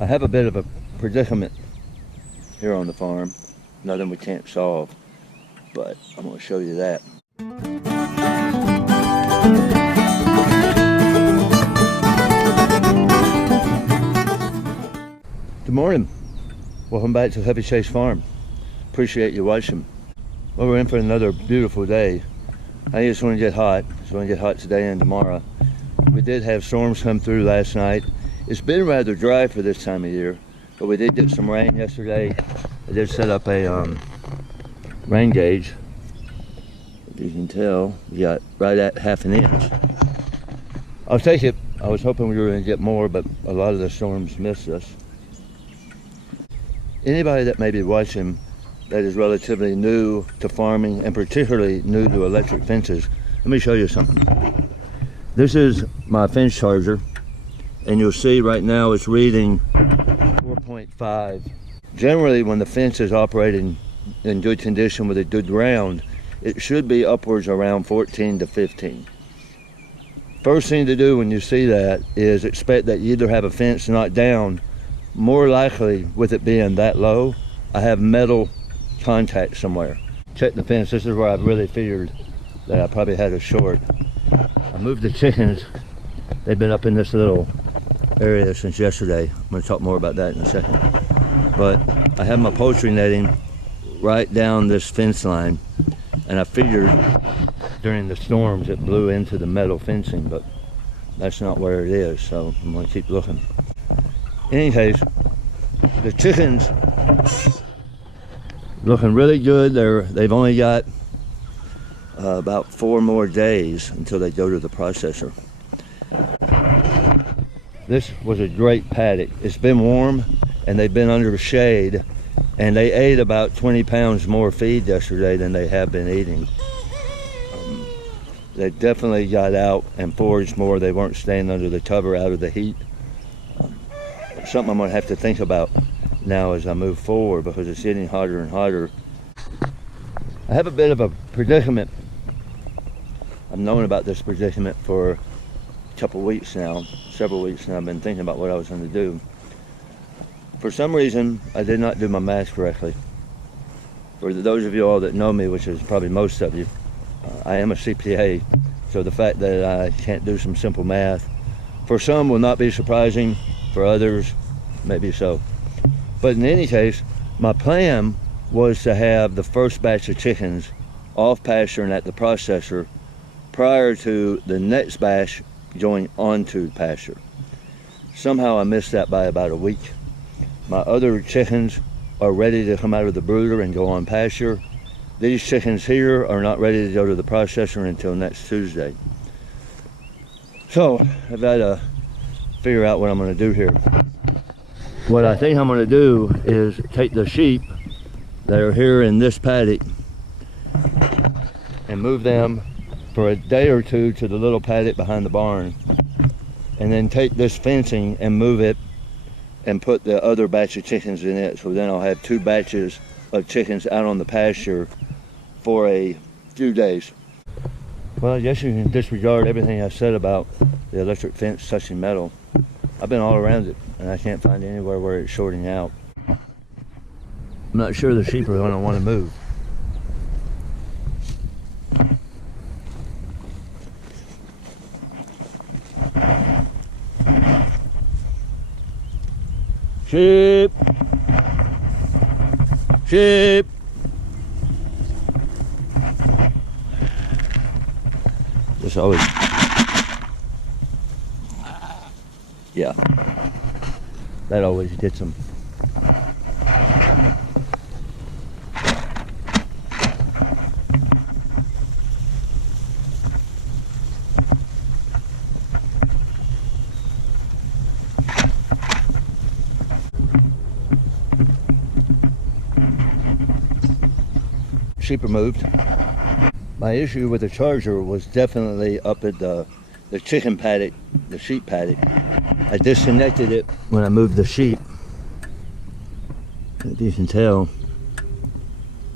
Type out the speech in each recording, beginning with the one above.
I have a bit of a predicament here on the farm. Nothing we can't solve, but I'm going to show you that. Good morning. Welcome back to Heavy Chase Farm. Appreciate you watching. Well, we're in for another beautiful day. I think it's going to get hot. It's going to get hot today and tomorrow. We did have storms come through last night. It's been rather dry for this time of year, but we did get some rain yesterday. I did set up a rain gauge. If you can tell, we got right at ½ an inch. I'll take it. I was hoping we were going to get more, but a lot of the storms missed us. Anybody that may be watching that is relatively new to farming and particularly new to electric fences, let me show you something. This is my fence charger, and you'll see right now it's reading 4.5. Generally, when the fence is operating in good condition with a good ground, it should be upwards around 14 to 15. First thing to do when you see that is expect that you either have a fence knocked down. More likely, with it being that low, I have metal contact somewhere. Check the fence. This is where I really figured that I probably had a short. I moved the chickens. They've been up in this little area since yesterday. I'm going to talk more about that in a second. But I have my poultry netting right down this fence line, and I figured during the storms it blew into the metal fencing, but that's not where it is, so I'm going to keep looking. In any case, the chickens looking really good. They've only got about 4 more days until they go to the processor. This was a great paddock. It's been warm and they've been under shade, and they ate about 20 pounds more feed yesterday than they have been eating. They definitely got out and foraged more. They weren't staying under the cover out of the heat. Something I'm going to have to think about now as I move forward, because it's getting hotter and hotter. I have a bit of a predicament. I've known about this predicament for a couple weeks now, several weeks now. I've been thinking about what I was going to do. For some reason, I did not do my math correctly. For those of you all that know me, which is probably most of you, I am a CPA, so the fact that I can't do some simple math, for some will not be surprising, for others, maybe so. But in any case, my plan was to have the first batch of chickens off pasture and at the processor prior to the next batch going onto pasture. Somehow I missed that by about a week. My other chickens are ready to come out of the brooder and go on pasture. These chickens here are not ready to go to the processor until next Tuesday. So I've got to figure out what I'm going to do here. What I think I'm going to do is take the sheep that are here in this paddock and move them for a day or two to the little paddock behind the barn, and then take this fencing and move it and put the other batch of chickens in it. So then I'll have 2 batches of chickens out on the pasture for a few days. Well, I guess you can disregard everything I said about the electric fence touching metal. I've been all around it, and I can't find anywhere where it's shorting out. I'm not sure the sheep are going to want to move. Sheep! Sheep! Just always... Yeah, that always gets them. Sheep are moved. My issue with the charger was definitely up at the chicken paddock, the sheep paddock. I disconnected it when I moved the sheep. If you can tell,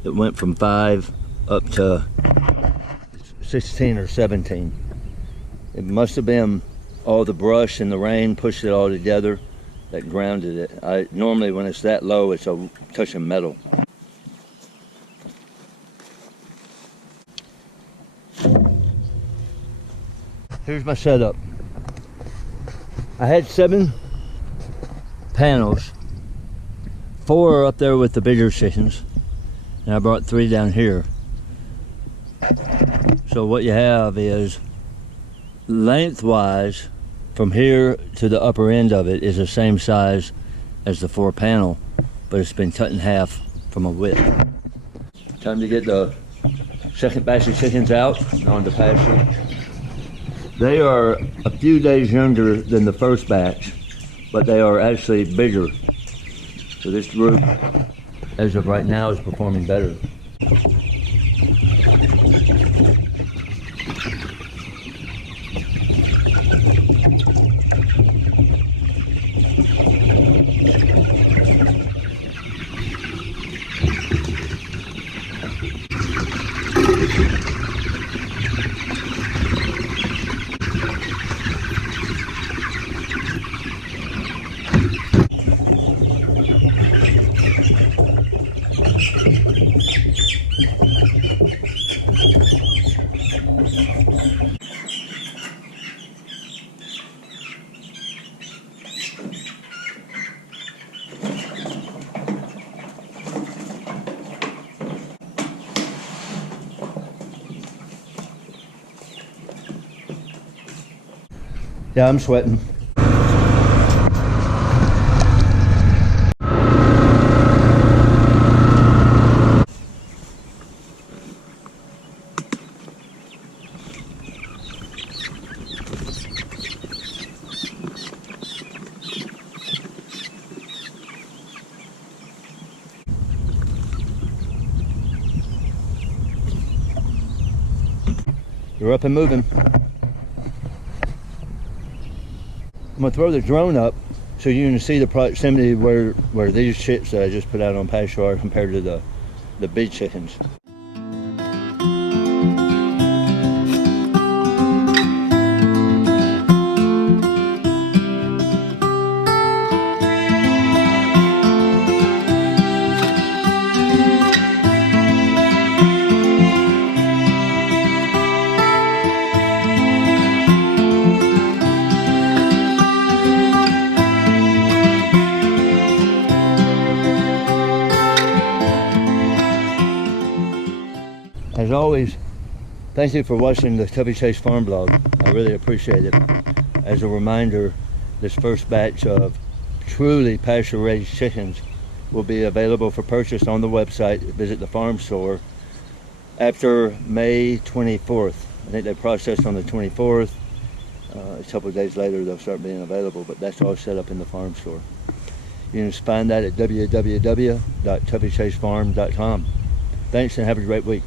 it went from 5 up to 16 or 17. It must have been all the brush and the rain pushed it all together, that grounded it. Normally when it's that low, it's a touching metal. Here's my setup. I had 7 panels. 4 are up there with the bigger chickens, and I brought 3 down here. So what you have is lengthwise from here to the upper end of it is the same size as the 4 panel, but it's been cut in half from a width. Time to get the second batch of chickens out on the pasture. They are a few days younger than the first batch, but they are actually bigger. So this group, as of right now, is performing better. Yeah, I'm sweating. You're up and moving. I'm gonna throw the drone up so you can see the proximity where these chicks that I just put out on pasture are compared to the big chickens. As always, thank you for watching the Tubby Chase Farm Blog. I really appreciate it. As a reminder, this first batch of truly pasture-raised chickens will be available for purchase on the website. Visit the farm store after May 24th. I think they processed on the 24th. A couple of days later, they'll start being available, but that's all set up in the farm store. You can find that at www.tubbychasefarm.com. Thanks and have a great week.